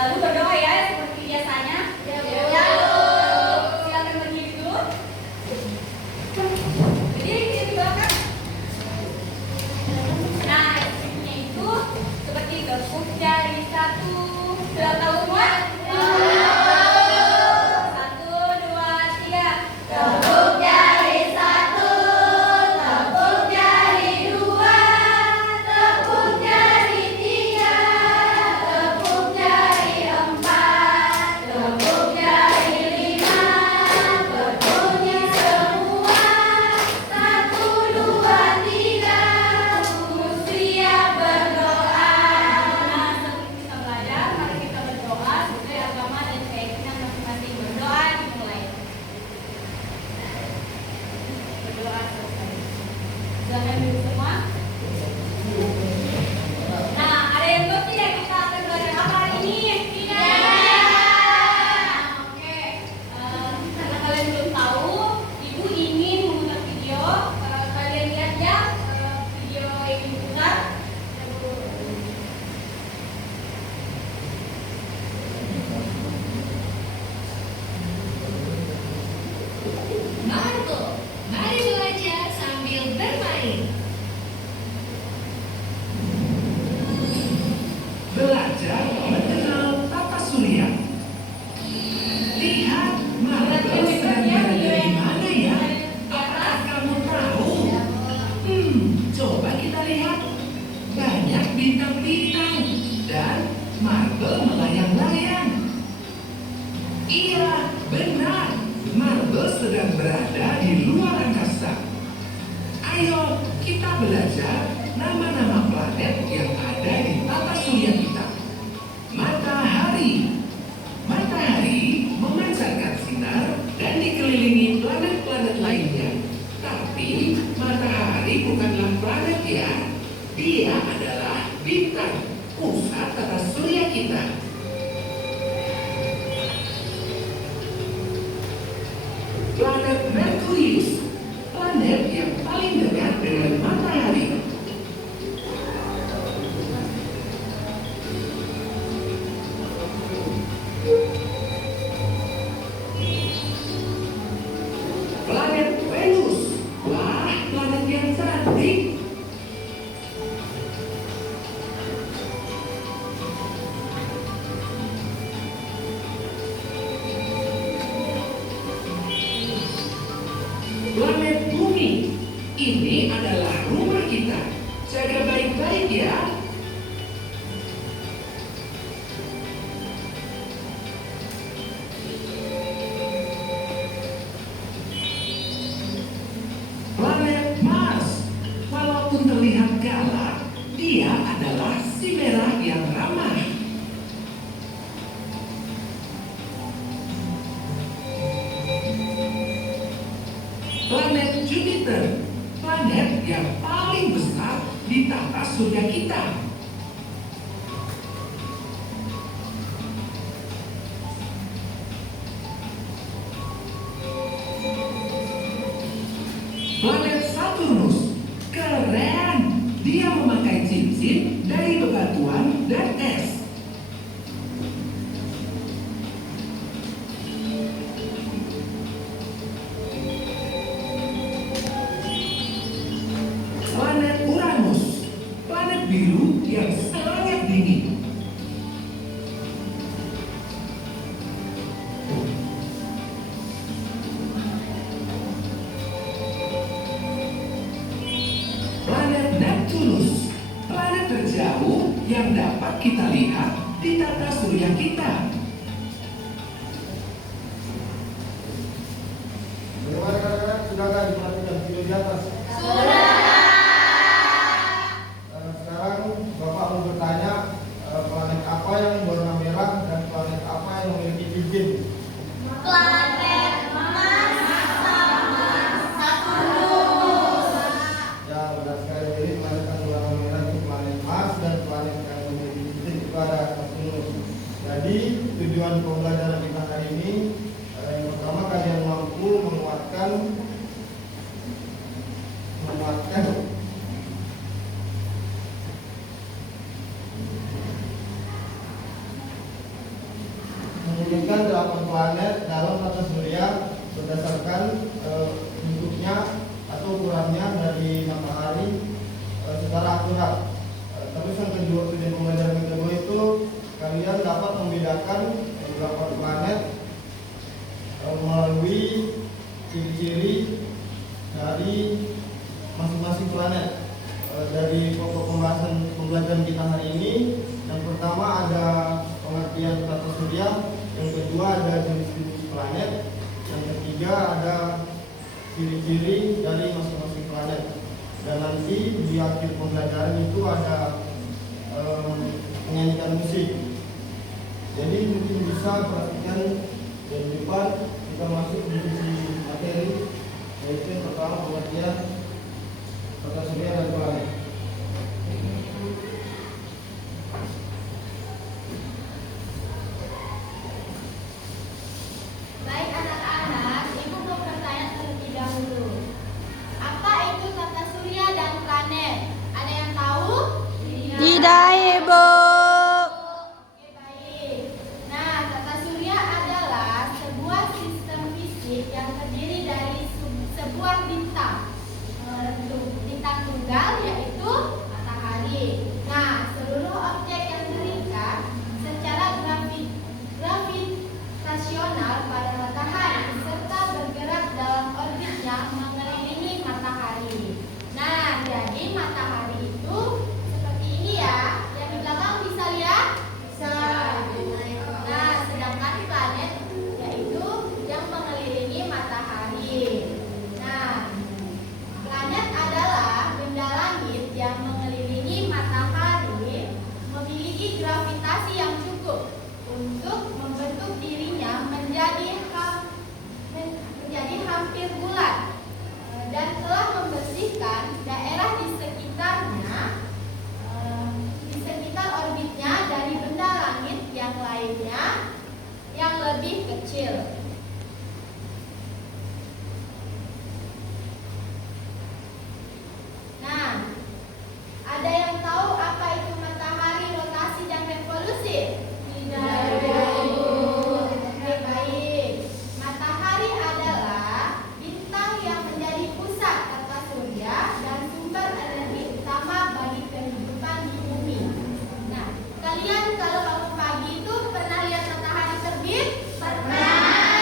Lalu berdoa ya seperti biasanya. Ya. Silakan berdiri dulu. Berdiri di belakang. Nah, instruksinya itu seperti gabung jari satu. Sudah tahu semua? Satu, dua, tiga. Tepuk jari satu, tepuk jari dua, tepuk jari tiga, tepuk jari empat, tepuk jari lima, berbunyi semua. Satu, dua, tiga, siap berdoa. Nah, sebelum kita belajar, mari kita berdoa sesuai agama dan keyakinan masing-masing. Berdoa dimulai. Berdoa selesai. Silakan duduk semua. Nah, ada yang tahu tidak kita akan belajar apa hari ini? Tidak. Oke. Karena kalian belum tahu, Ibu ingin memutar video. Kalian lihat ya video yang diputar. Marco, mari belajar sambil bermain. Belajar mengenal tata surya. Lihat marble sedang berada di mana ya? Apakah kamu tahu? Coba kita lihat. Banyak bintang-bintang dan marble melayang-layang. Iya, benar. Marble sedang berada di luar angkasa. Ayo kita belajar nama-nama planet yang ada di tata surya kita. Matahari. Matahari memancarkan sinar dan dikelilingi planet-planet lainnya. Tapi matahari bukanlah planet ya. Dia adalah bintang, pusat tata surya kita. Planet Merkurius, planet yang paling dekat dengan matahari. Planet Venus, wah planet yang cantik. Planet Bumi, ini adalah rumah kita. Jaga baik-baik ya. Planet Mars, walaupun terlihat galak, dia adalah si merah yang ramah. Planet Jupiter, planet yang paling besar di tata surya kita. Planet Saturnus, keren. Dia memakai cincin dari bebatuan dan es. Planet Uranus, planet biru yang sangat dingin. Planet Neptunus, planet terjauh yang dapat kita lihat di tata surya kita. Bagaimana rekan-rekan? Sudahkah diperhatikan video di atas? Sekarang Bapak mau bertanya, planet apa yang berwarna merah dan planet apa yang memiliki cincin? Planet Mars sama Saturnus. Ya, benar sekali. Jadi planet yang berwarna merah itu planet Mars dan planet yang memiliki cincin itu ada Saturnus. Jadi tujuan pembelajaran kita hari ini, yang pertama kalian mampu menguatkan menunjukkan 8 planet dalam tata surya berdasarkan bentuknya atau ukurannya dari matahari secara akurat. Terus yang kedua, tujuan pembelajaran yang kedua itu kalian dapat membedakan 8 planet melalui ciri-ciri dari masing-masing planet. Dari pokok pembahasan pembelajaran kita hari ini, yang pertama ada pengertian tata surya, yang kedua ada jenis-jenis planet, yang ketiga ada ciri-ciri dari masing-masing planet. Dan nanti di akhir pembelajaran itu ada menyanyikan musik. Jadi mungkin bisa perhatikan dari depan kita masuk di sisi materi, yaitu yang pertama pengertian tata surya dan planet. Baik anak-anak, Ibu mau bertanya terlebih dahulu. Apa itu tata surya dan planet? Ada yang tahu? Tidak, Ibu. Oke, baik. Nah, tata surya adalah sebuah sistem fisik yang terdiri dari sebuah bintang. Bintang tunggal yaitu matahari. Nah, seluruh objek yang terikat secara gravitasional pada matahari serta bergerak dalam orbitnya mengelilingi matahari. Nah, jadi matahari itu seperti ini ya. Yang di belakang bisa lihat? Bisa. Nah, sedangkan planet yaitu yang mengelilingi matahari. Nah, planet adalah benda langit yang mengelilingi matahari, memiliki gravitasi yang cukup untuk membentuk dirinya menjadi hampir bulat dan telah membersihkan daerah di sekitarnya, di sekitar orbitnya dari benda langit yang lainnya yang lebih kecil. Nah, ada yang tahu apa itu matahari, rotasi, dan revolusi? Tidak. Oke, baik. Matahari adalah bintang yang menjadi pusat tata surya dan sumber energi utama bagi kehidupan di bumi. Nah, kalian kalau bangun pagi itu pernah lihat matahari terbit? Pernah.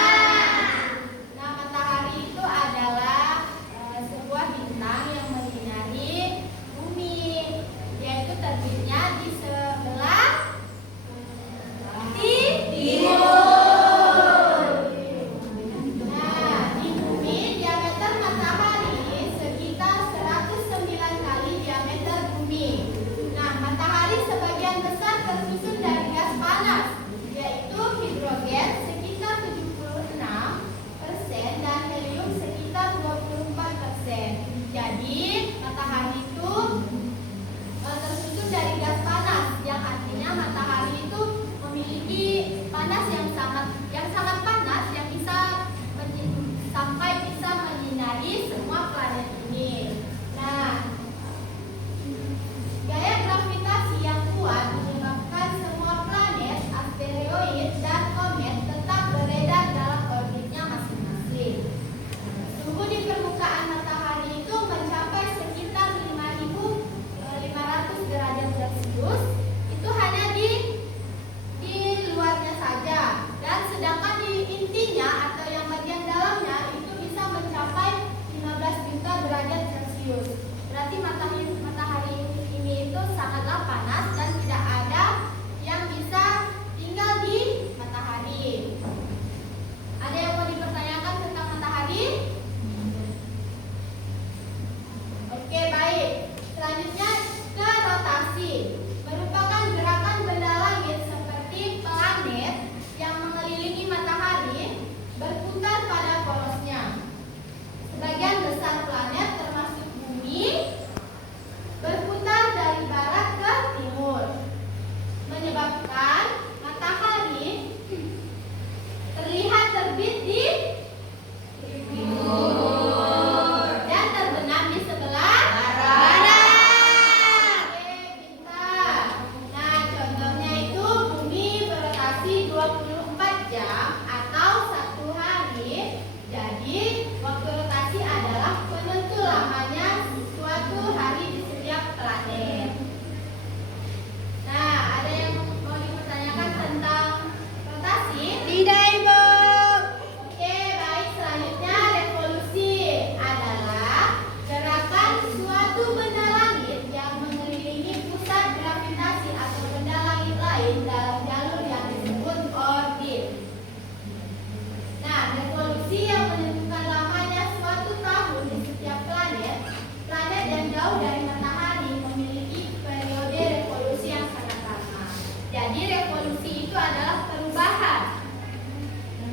Jadi revolusi itu adalah perubahan.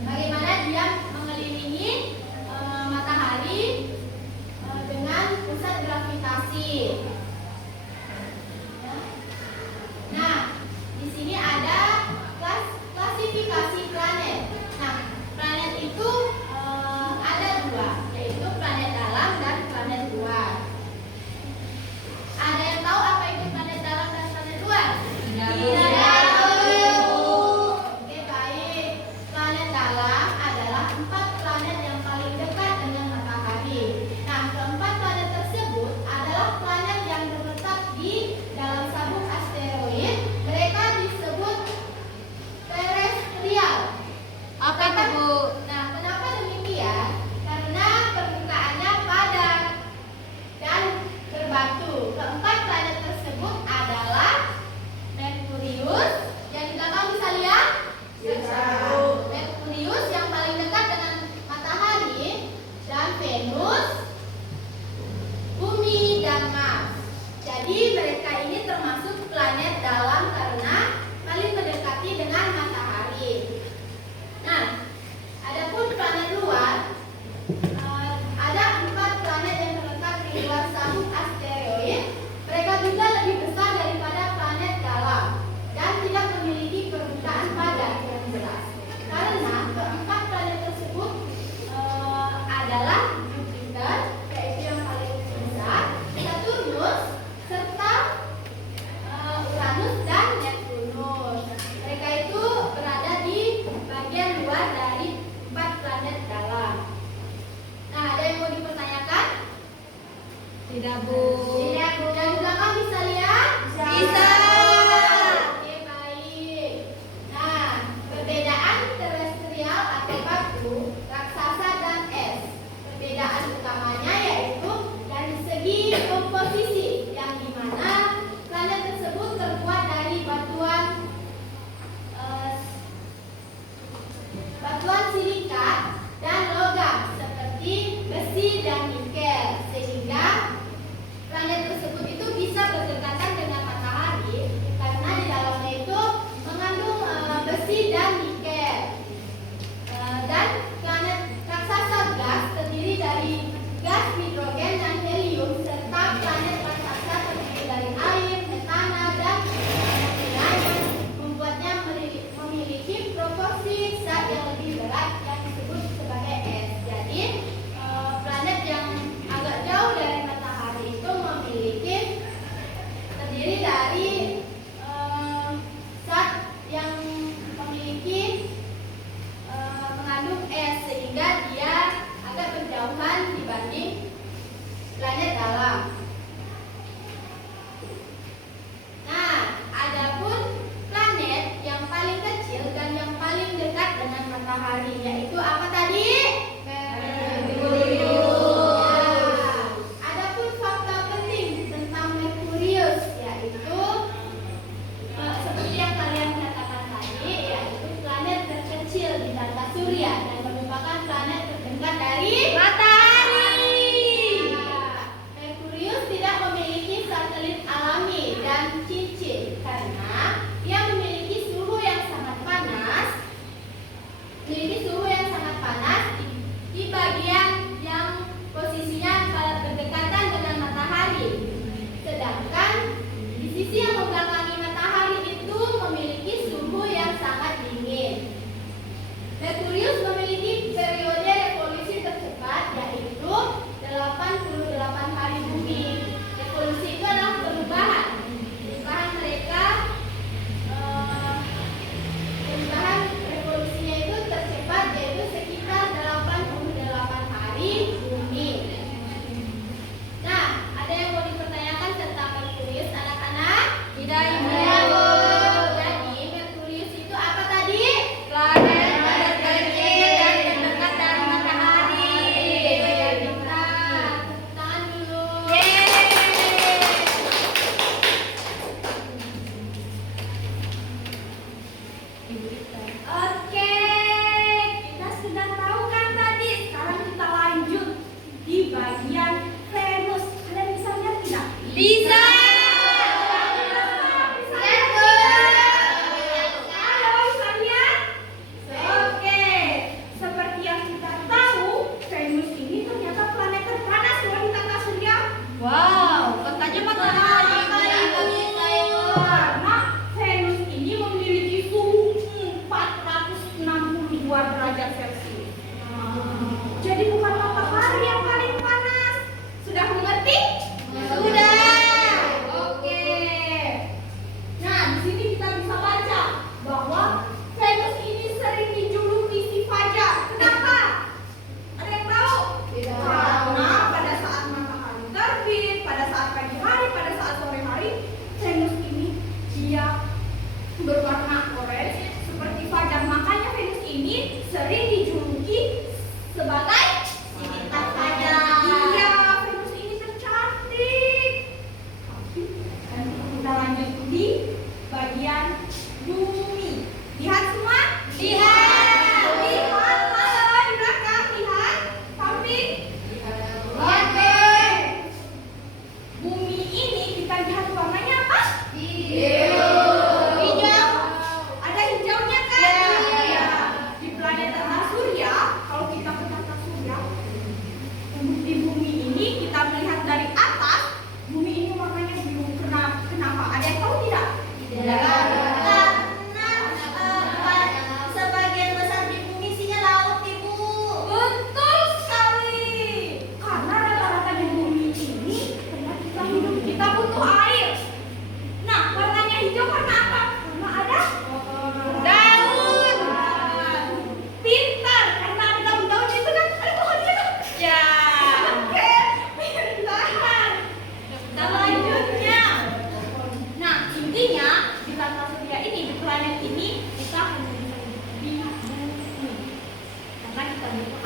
Bagaimana dia mengelilingi matahari dengan pusat gravitasi. Nah, di sini ada klasifikasi planet. Nah, planet itu ada dua, yaitu planet dalam dan planet luar. Ada yang tahu apa itu planet dalam dan planet luar? Tidak tahu. Oke, baik. Planet dalam adalah 4 planet yang paling dekat dengan matahari. Nah, keempat planet tersebut adalah planet yang terletak di dalam sabuk asteroid. Mereka disebut terestrial. Apa itu, Bu? Nah, kenapa demikian? Karena permukaannya padat dan berbatu. Keempat planet tersebut adalah Merkurius, yang di belakang bisa lihat? Bisa. Merkurius yang paling dekat dengan matahari, dan Venus, Bumi, dan Mars. Jadi mereka ini termasuk planet dalam karena paling mendekati dengan matahari. Nah, adapun planet luar, ada 4 planet yang terletak di luar sabuk asteroid. Mereka juga lebih besar daripada planet dalam dan tidak memiliki permukaan padat yang jelas. Karena keempat planet tersebut adalah Jupiter, yaitu yang paling besar, Saturnus, serta Uranus dan Neptunus. Mereka itu berada di bagian luar dari 4 planet dalam. Nah, ada yang mau dipertanyakan? Tidak, Bu. Tidak, Bu. Dan di belakang bisa lihat? Bisa. Oke, baik. Nah, perbedaan terestrial atau batu, raksasa, dan es. Perbedaan utamanya yaitu dari segi komposisi, yang dimana planet tersebut terbuat dari batuan silikat dan logam seperti besi dan nikel, sehingga planet tersebut itu bisa berdekatan dengan matahari karena di dalamnya itu mengandung besi dan nikel. Dan planet raksasa gas terdiri dari gas hidrogen dan helium, serta planet raksasa terdiri dari air, metana, dan lain-lain, membuatnya memiliki proporsi zat yang lebih berat yang disebut sebagai es. Jadi planet yang agak jauh dari matahari itu terdiri dari zat yang memiliki mengandung es, sehingga dia agak berjauhan dibanding planet dalam. Nah, adapun planet yang paling kecil dan yang paling dekat dengan matahari, yaitu apa tadi? Merkurius. Adapun fakta penting tentang Merkurius, yaitu seperti yang kalian katakan tadi, yaitu planet terkecil di tata surya dan merupakan planet terdekat dari matahari. Merkurius tidak memiliki satelit alami dan cincin karena dia memiliki suhu yang sangat panas. Di bagian yang posisinya berdekatan dengan matahari. Sedangkan di sisi yang membelakangi matahari itu memiliki suhu yang sangat dingin. Merkurius memiliki periode revolusi tercepat, yaitu 88 hari bumi. Revolusi itu adalah perubahan mereka. Perubahan revolusinya itu tercepat, yaitu sekitar 88 hari bumi. Nah, ada yang mau dipertanyakan tentang Merkurius, anak-anak? Tidak, Ibu. Jadi Merkurius itu apa tadi? Planet terkecil dan terdekat dari matahari. Nah, tepuk tangan dulu. Oke, kita sudah tahu kan tadi. Sekarang kita lanjut di bagian Venus. Kalian bisa lihat tidak? Bisa. Bisa.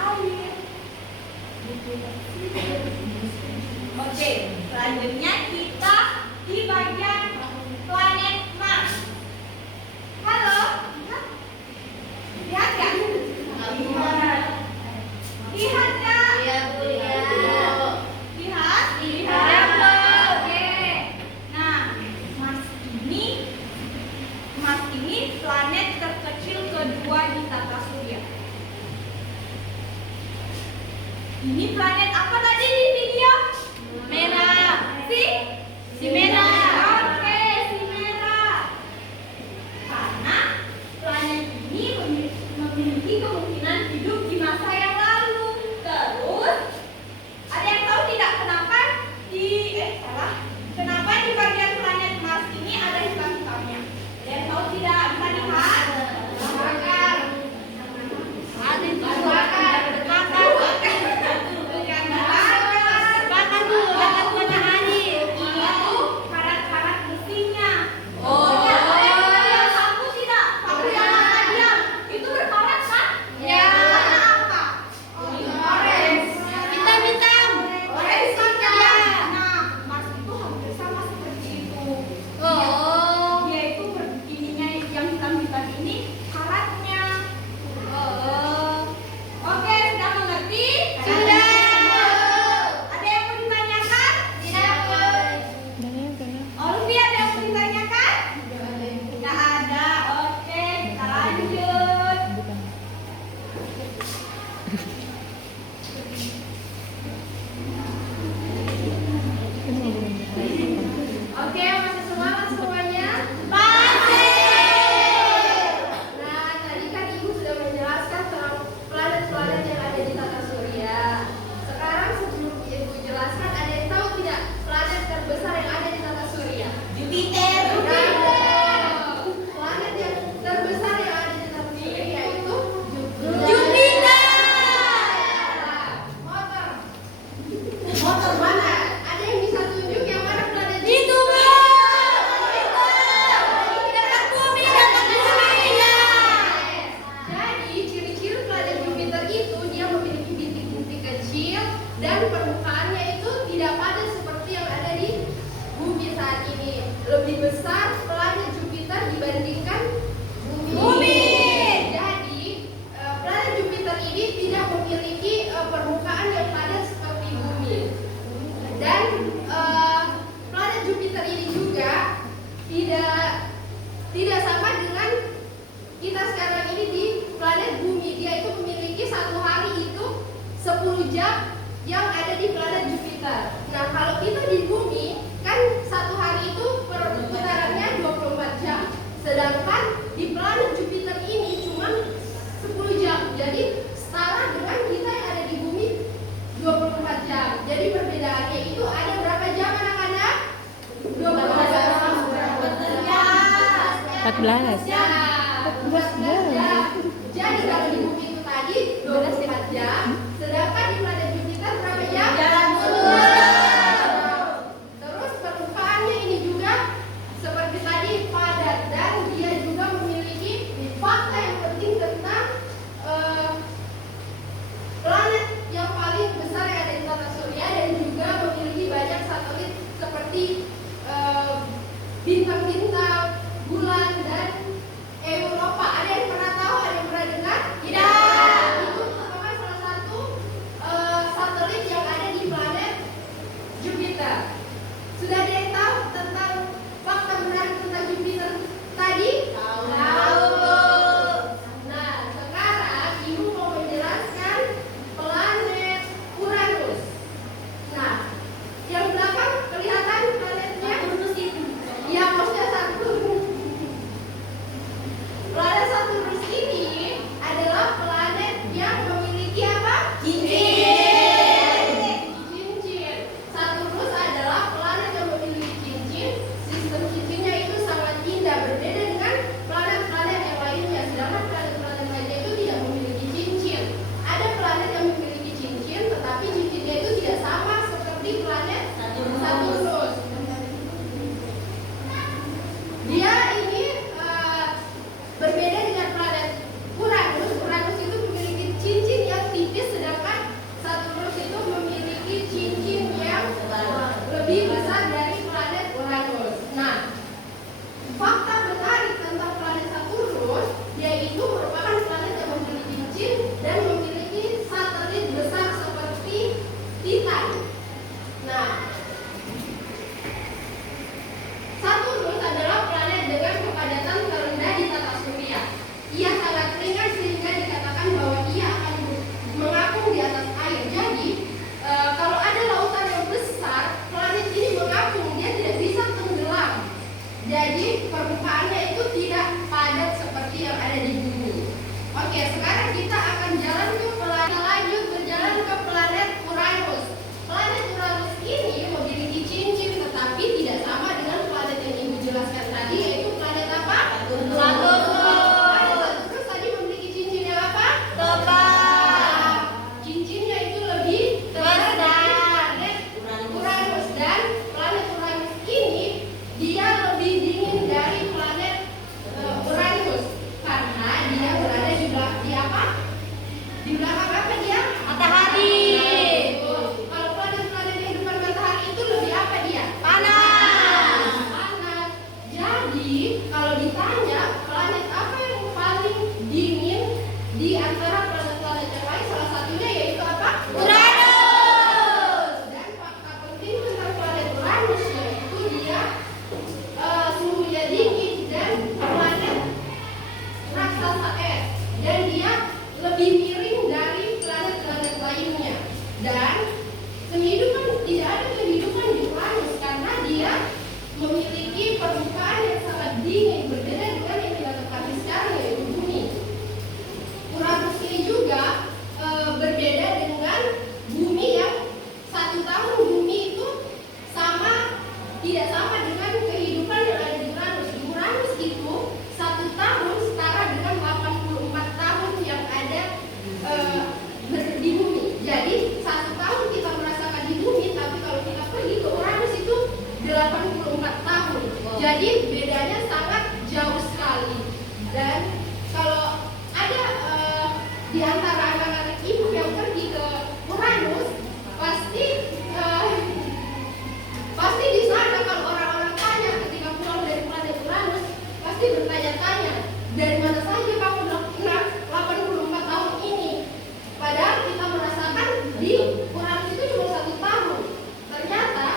air. Oke, selanjutnya kita di bagian planet Mars. Halo, lihat nggak? Lihat nggak? Lihat? Lihat. Oke. Nah, Mars ini planet terkecil kedua di tata surya. Ini planet apa tadi di video? Merah. Si merah. Oke, si merah. Karena planet ini memiliki kemungkinan hidup di masa yang lalu. Terus, ada yang tahu tidak kenapa kenapa di bagian planet Mars ini ada hitam-hitamnya? Ada yang tahu tidak? Bisa lihat? Bakar. Ada yang bakar. Bukan bakar. lebih miring dari planet-planet lainnya. Dan kehidupan, tidak ada kehidupan di Uranus karena dia memiliki permukaan yang sangat dingin, berbeda dengan yang kita tempati sekarang yaitu bumi. Uranus ini juga berbeda dengan bumi yang 1 tahun bumi itu tidak sama dengan kehidupan yang ada di Uranus. Di Uranus itu 1 tahun setara dengan 84 tahun yang ada di bumi. Jadi 1 tahun kita merasakan di bumi, tapi kalau kita pergi ke Uranus itu 84 tahun. Jadi bedanya sangat jauh sekali. Dan kalau ada di antara anak-anak ibu yang pergi ke Uranus, pasti di sana kalau orang-orang tanya ketika pulang dari planet Uranus, pasti bertanya-tanya, dari mana saja kamu 84 tahun ini? Padahal kita merasakan di Uranus itu cuma 1 tahun. Ternyata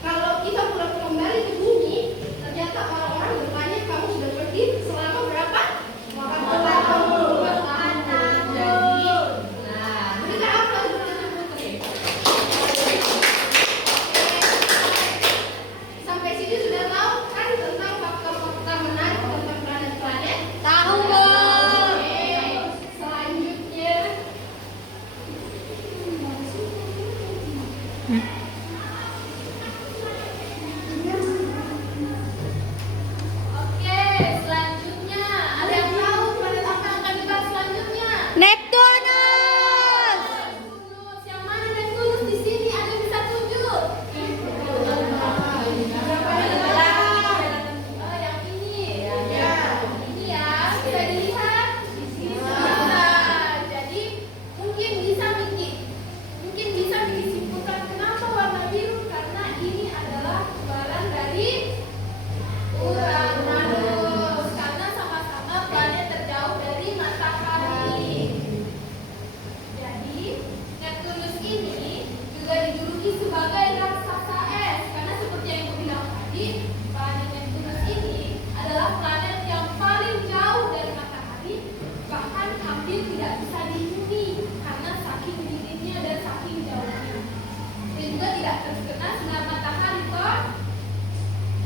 kalau kita pulang kembali ke bumi, ternyata orang-orang bertanya, kamu sudah pergi selama berapa? 84 tahun. Jadi, berikan aplaus untuk Putri. Sampai sini sudah tahu kan tentang fakta-fakta menarik tentang planet-planet? Tahu, Bu. Oke, selanjutnya. Oke, selanjutnya. Ada yang tahu planet apa yang akan dibahas selanjutnya? Neptunus. Neptunus. Yang mana Neptunus di sini? Ada yang bisa tunjuk? Oh, yang ini. Ini ya, bisa dilihat? Bisa. Jadi mungkin bisa disimpulkan kenapa warna biru, karena ini adalah kembaran dari Uranus, karena sama-sama planet terjauh dari matahari. Jadi Neptunus ini juga dijuluki sebagai raksasa es, karena seperti yang aku bilang tadi, planet Neptunus ini adalah planet yang paling jauh dari matahari, bahkan hampir tidak bisa dihuni karena saking dinginnya dan saking jauhnya. Dan juga tidak terkena sinar matahari, toh.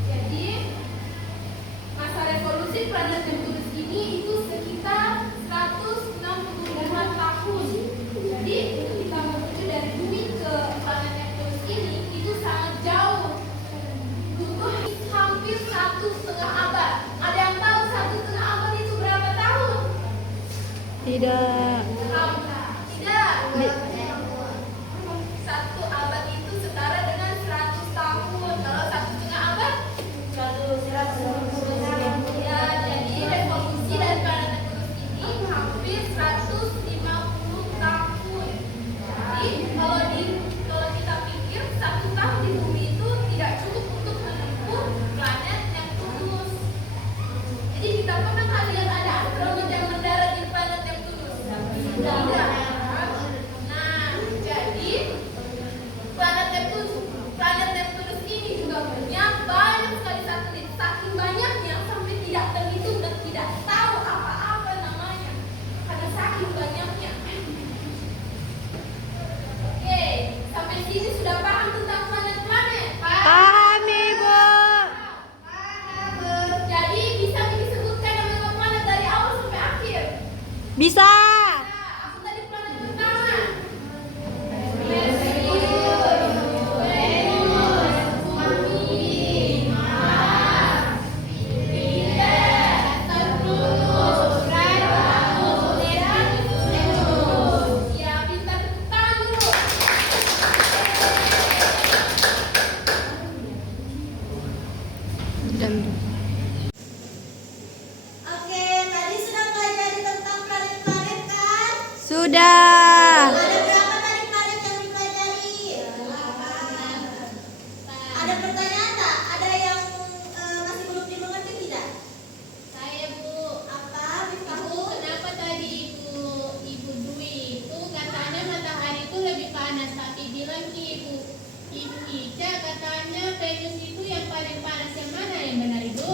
Jadi masa revolusi planet Neptunus ini itu sekitar 165 tahun. Jadi untuk kita menuju dari bumi ke planet Neptunus ini itu sangat jauh. Butuh hampir 1,5 abad. Ada yang tahu 1,5 abad itu berapa tahun? Tidak. Tidak. 1 abad itu setara dengan 100 tahun. Kalau 1,5 abad 100. Ya, jadi revolusi dari planet Neptunus ini hampir 150 tahun. Jadi kalau kita pikir 1 tahun di bumi itu tidak cukup untuk menempuh planet Neptunus. Jadi kita pernah kalian ada astronot yang mendarat di planet Neptunus? Tidak. Nah, jadi planet Neptunus ini juga banyak sekali satelit, saking banyaknya sampai tidak terhitung dan tidak tahu apa-apa namanya karena saking banyaknya. Oke, sampai sini sudah paham tentang planet-planet? Paham, Ibu. Jadi bisa disebutkan nama planet dari awal sampai akhir? Bisa. Aku tadi planet pertama. Merkurius, Venus, Bumi, Mars, Jupiter, Saturnus, Uranus, Neptunus. Ya, pintar tepuk tangan dulu. Oke, tadi sudah pelajari tentang planet-planet kan? Sudah. Ada berapa tadi planet yang dipelajari? Ada pertanyaan tak? Ada yang masih belum dimengerti tidak? Saya, Bu. Apa? Tahu kenapa tadi Ibu Dwi itu katanya matahari itu lebih panas, tapi bilang Ibu Ica katanya Venus itu yang paling panas. Yang mana yang benar, Ibu?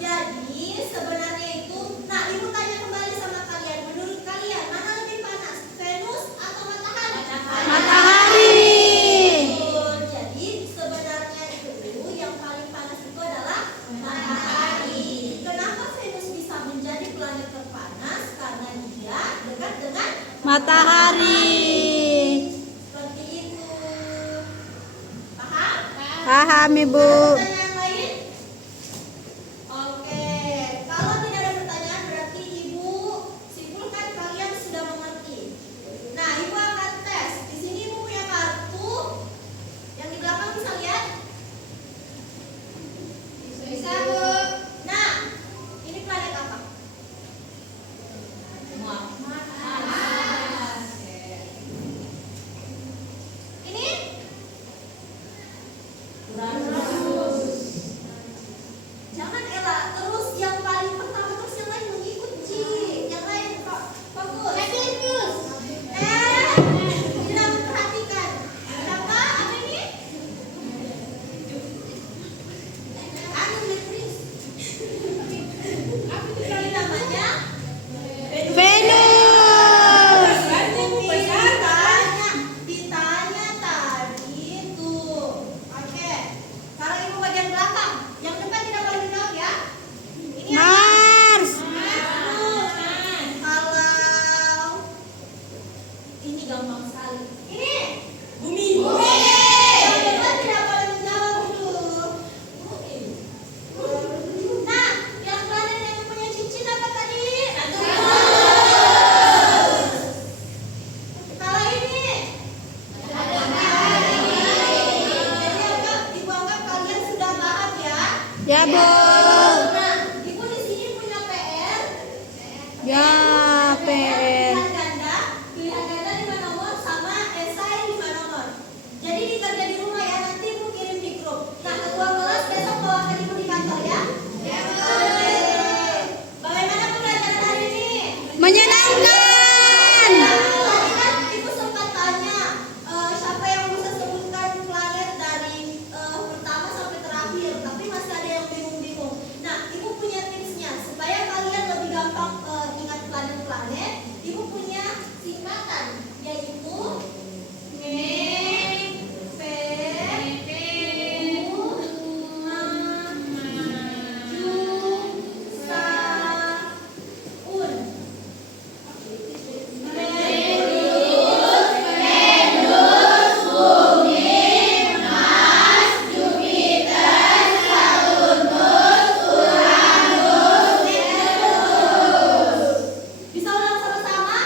Jadi sebenarnya itu, nah Ibu tanya kembali sama kalian Matahari. Seperti itu. Paham? Paham, Ibu. Ada pertanyaan lain? Oke, kalau tidak ada pertanyaan berarti Ibu simpulkan kalian sudah mengerti. Nah, Ibu akan tes. Di sini Ibu punya kartu. Yang di belakang bisa lihat? Bisa, Bu. Nah, ini planet apa? Mars. Ini? Jangan Ella, terus yang paling pertama terus yang lain mengikut Ji. Yang lain Pak fokus. Neptunus. Tidak memperhatikan. Siapa? Apa ini? Neptunus. Ini namanya Venus. ditanya tadi tuh. Oke. Sekarang Ibu bagian belakang. Yang depan tidak boleh dijawab ya. Ini apa? Mars. Kalau ini gampang sekali. Ini bumi. Yang depan tidak boleh menjawab dulu. Nah, yang planet yang punya cincin apa tadi? Kalau ini jadi Ibu anggap kalian sudah paham ya. Ya, Bu. Nah, Ibu di sini punya PR. Ya, PR. Pilihan ganda 5 nomor sama esai 5 nomor. Jadi dikerja di rumah ya, nanti Ibu kirim di grup. Nah, ketua kelas besok bawakan Ibu di kantor ya. Oke. Bagaimana pembelajaran hari ini? Menyenangkan. Tadi kan Ibu sempat tanya siapa yang bisa sebutkan planet dari pertama sampai terakhir, tapi masih ada yang bingung-bingung. Nah, Ibu punya tipsnya supaya kalian lebih gampang ingat planet-planet. Ibu punya singkatan yaitu Bisa ulang sama-sama?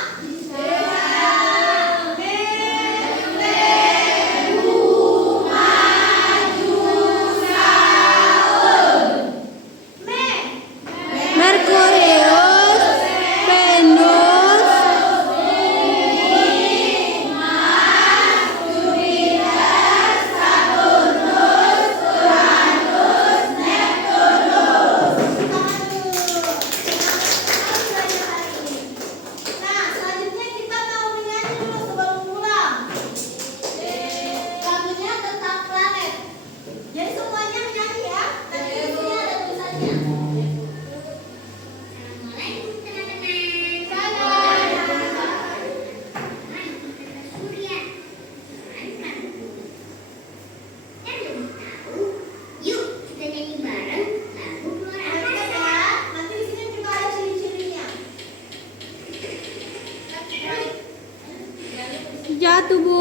Merkurius, Venus, Nah, selanjutnya kita mau menyanyi dulu sebelum pulang. Lagunya tentang planet. Jadi semuanya menyanyi ya. Nanti di sini ada tulisannya. Assalamualaikum teman-teman. Dadah. Surya. Kan belum tahu. Yuk kita nyanyi bareng lagu luar angkasa. Nanti di sini juga ada ciri-cirinya. jatuh, Bu.